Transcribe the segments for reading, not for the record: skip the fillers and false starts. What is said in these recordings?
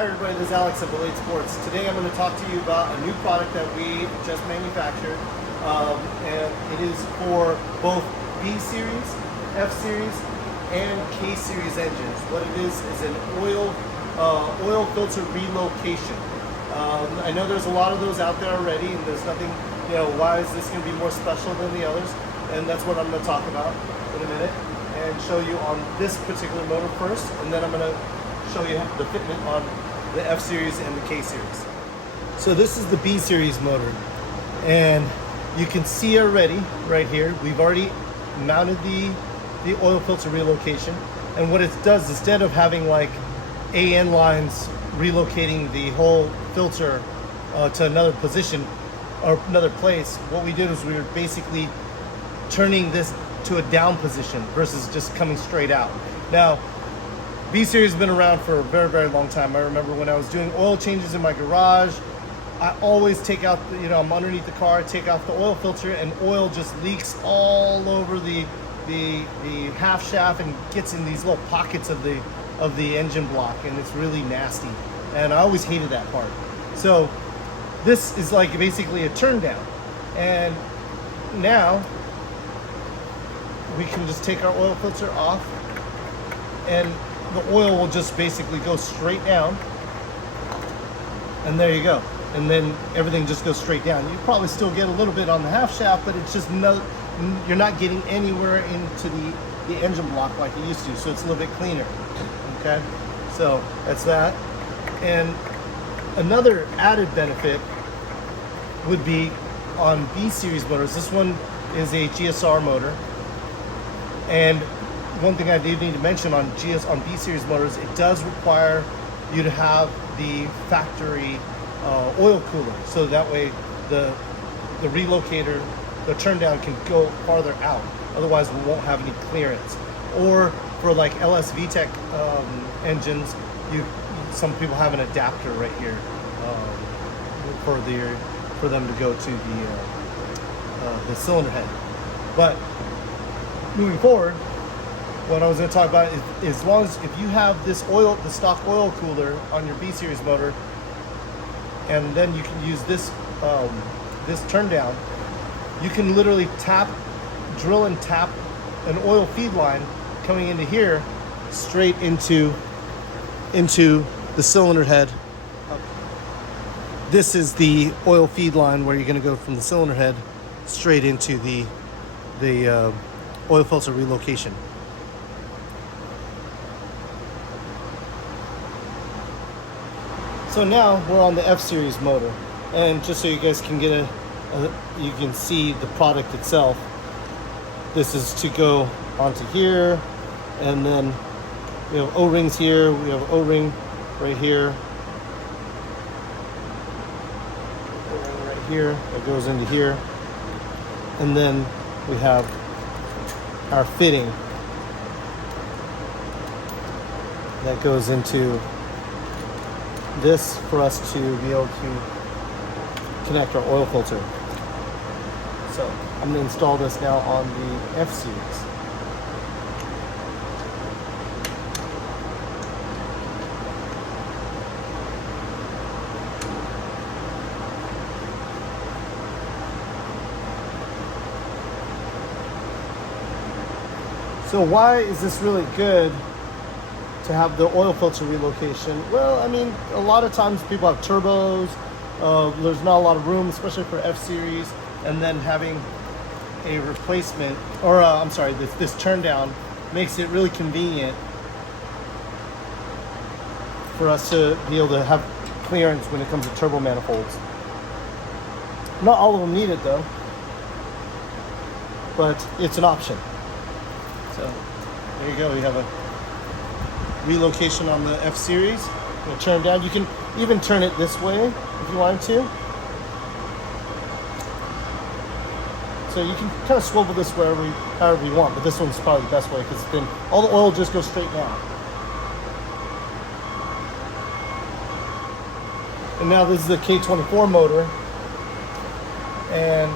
Hi everybody, this is Alex at Ballade Sports. Today I'm going to talk to you about a new product that we just manufactured. And it is for both B Series, F Series, and K Series engines. What it is an oil filter relocation. I know there's a lot of those out there already, and there's nothing, why is this going to be more special than the others? And that's what I'm going to talk about in a minute and show you on this particular motor first, and then I'm going to show you the fitment on the F Series and the K Series. So this is the B Series motor, and you can see already right here, we've already mounted the oil filter relocation. And what it does, instead of having like AN lines relocating the whole filter to another position or another place, what we did is we were basically turning this to a down position versus just coming straight out. Now, B Series has been around for a very, very long time. I remember when I was doing oil changes in my garage, I always take out, I'm underneath the car, take off the oil filter, and oil just leaks all over the half shaft and gets in these little pockets of the engine block, and it's really nasty. And I always hated that part. So this is like basically a turn down. And now we can just take our oil filter off, and the oil will just basically go straight down, and there you go. And then everything just goes straight down. You probably still get a little bit on the half shaft, but it's just you're not getting anywhere into the engine block like you used to, so it's a little bit cleaner. Okay, so that's that. And another added benefit would be on B Series motors. This one is a GSR motor, and one thing I do need to mention on B Series motors, it does require you to have the factory oil cooler, so that way the relocator, the turn down, can go farther out. Otherwise, we won't have any clearance. Or for like LS VTEC engines, some people have an adapter right here for them to go to the cylinder head. But moving forward, what I was going to talk about is as long as if you have the stock oil cooler on your B Series motor, and then you can use this turn down, you can literally drill and tap an oil feed line coming into here straight into the cylinder head. This is the oil feed line where you're going to go from the cylinder head straight into the oil filter relocation. So now we're on the F Series motor, and just so you guys can get you can see the product itself. This is to go onto here, and then we have O-rings here. We have O-ring right here, O-ring right here that goes into here, and then we have our fitting that goes into this for us to be able to connect our oil filter. So I'm going to install this now on the F Series. So why is this really good to have the oil filter relocation? Well, I mean, a lot of times people have turbos, there's not a lot of room, especially for F Series, and then having a replacement, or this turn down makes it really convenient for us to be able to have clearance when it comes to turbo manifolds. Not all of them need it though, but it's an option. So there you go, we have a relocation on the F Series. We'll turn down. You can even turn it this way if you wanted to. So you can kind of swivel this however you want, but this one's probably the best way because then all the oil just goes straight down. And now this is the K24 motor, and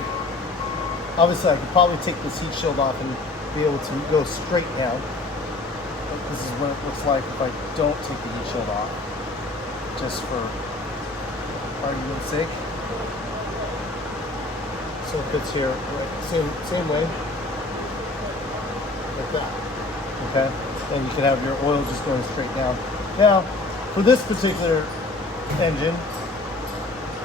obviously I could probably take this heat shield off and be able to go straight down. This is what it looks like if I don't take the heat shield off. just for argument's sake. So it fits here, same way, like that. Okay, and you can have your oil just going straight down. Now, for this particular engine,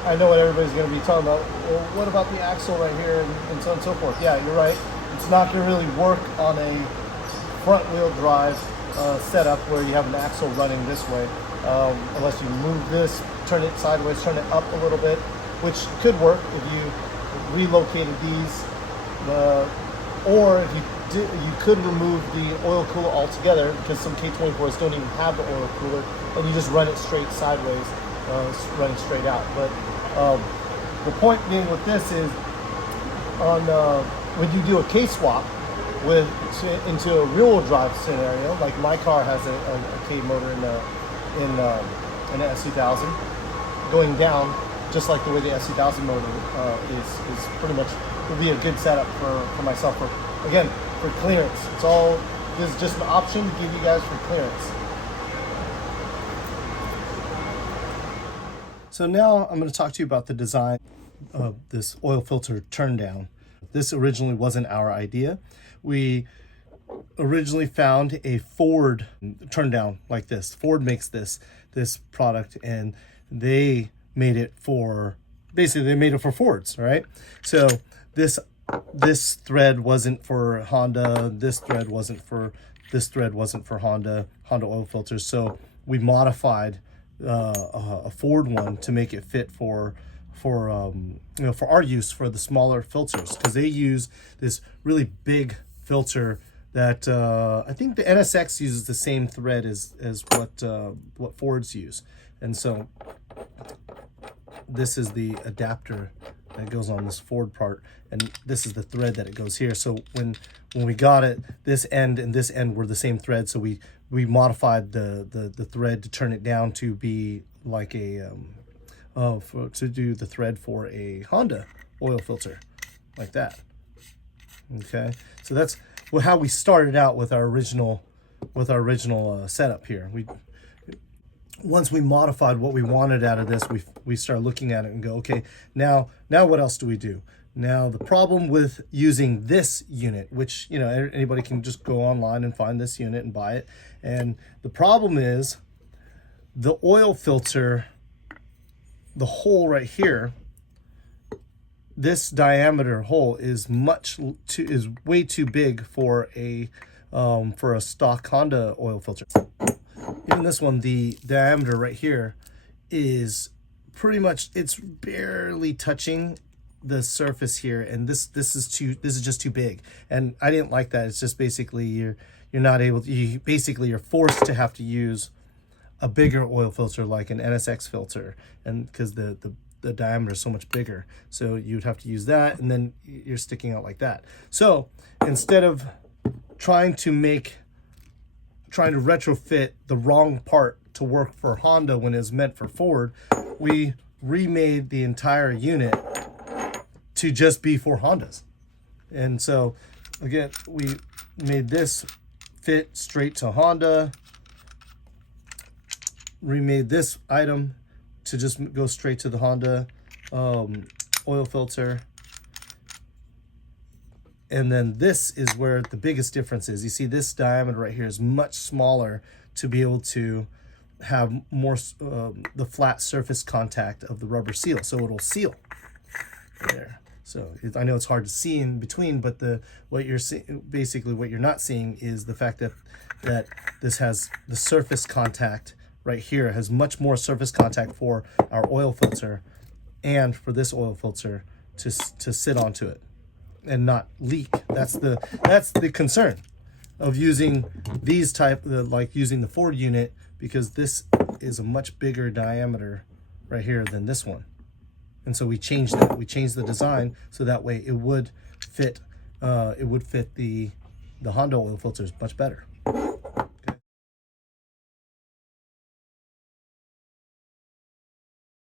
I know what everybody's going to be talking about. Well, what about the axle right here and so on and so forth? Yeah, you're right. It's not going to really work on a front-wheel drive setup where you have an axle running this way, unless you move this, turn it sideways, turn it up a little bit, which could work if you relocated these, or if you could remove the oil cooler altogether, because some K24s don't even have the oil cooler, and you just run it straight sideways, running straight out. But the point being with this is, on when you do a K swap into a rear-wheel drive scenario, like my car has a K motor in an SC1000 going down, just like the way the SC1000 motor is pretty much, would be a good setup for myself. Again, for clearance. This is just an option to give you guys for clearance. So now I'm going to talk to you about the design of this oil filter turn down. This originally wasn't our idea. We originally found a Ford turn down like this. Ford makes this product, and they made it for, basically they made it for Fords, right? So this thread wasn't for Honda, this thread wasn't for Honda oil filters. So we modified a Ford one to make it fit for our use for the smaller filters, because they use this really big filter that I think the NSX uses the same thread as what Fords use. And so this is the adapter that goes on this Ford part, and this is the thread that it goes here. So when we got it, this end and this end were the same thread, so we modified the thread to turn it down to be like a to do the thread for a Honda oil filter, like that. Okay, so that's how we started out with our original setup here. Once we modified what we wanted out of this, we started looking at it and go, okay, now what else do we do? Now, the problem with using this unit, which, you know, anybody can just go online and find this unit and buy it, and the problem is the oil filter, the hole right here, this diameter hole is way too big for a stock Honda oil filter. Even this one, the diameter right here is pretty much, it's barely touching the surface here, and this is just too big, and I didn't like that. It's just basically you're not able to, you're forced to have to use a bigger oil filter like an NSX filter, and because the diameter is so much bigger, so you'd have to use that, and then you're sticking out like that. So instead of trying to retrofit the wrong part to work for Honda when it's meant for Ford, we remade the entire unit to just be for Hondas. And so again, we made this fit straight to Honda, remade this item to just go straight to the Honda oil filter. And then this is where the biggest difference is. You see this diameter right here is much smaller to be able to have more the flat surface contact of the rubber seal, so it'll seal there. So I know it's hard to see in between, but what you're not seeing is the fact that this has the surface contact right here, has much more surface contact for our oil filter and for this oil filter to sit onto it and not leak. That's the concern of using these like using the Ford unit, because this is a much bigger diameter right here than this one. And so we changed that. We changed the design so that way it would fit the Honda oil filters much better.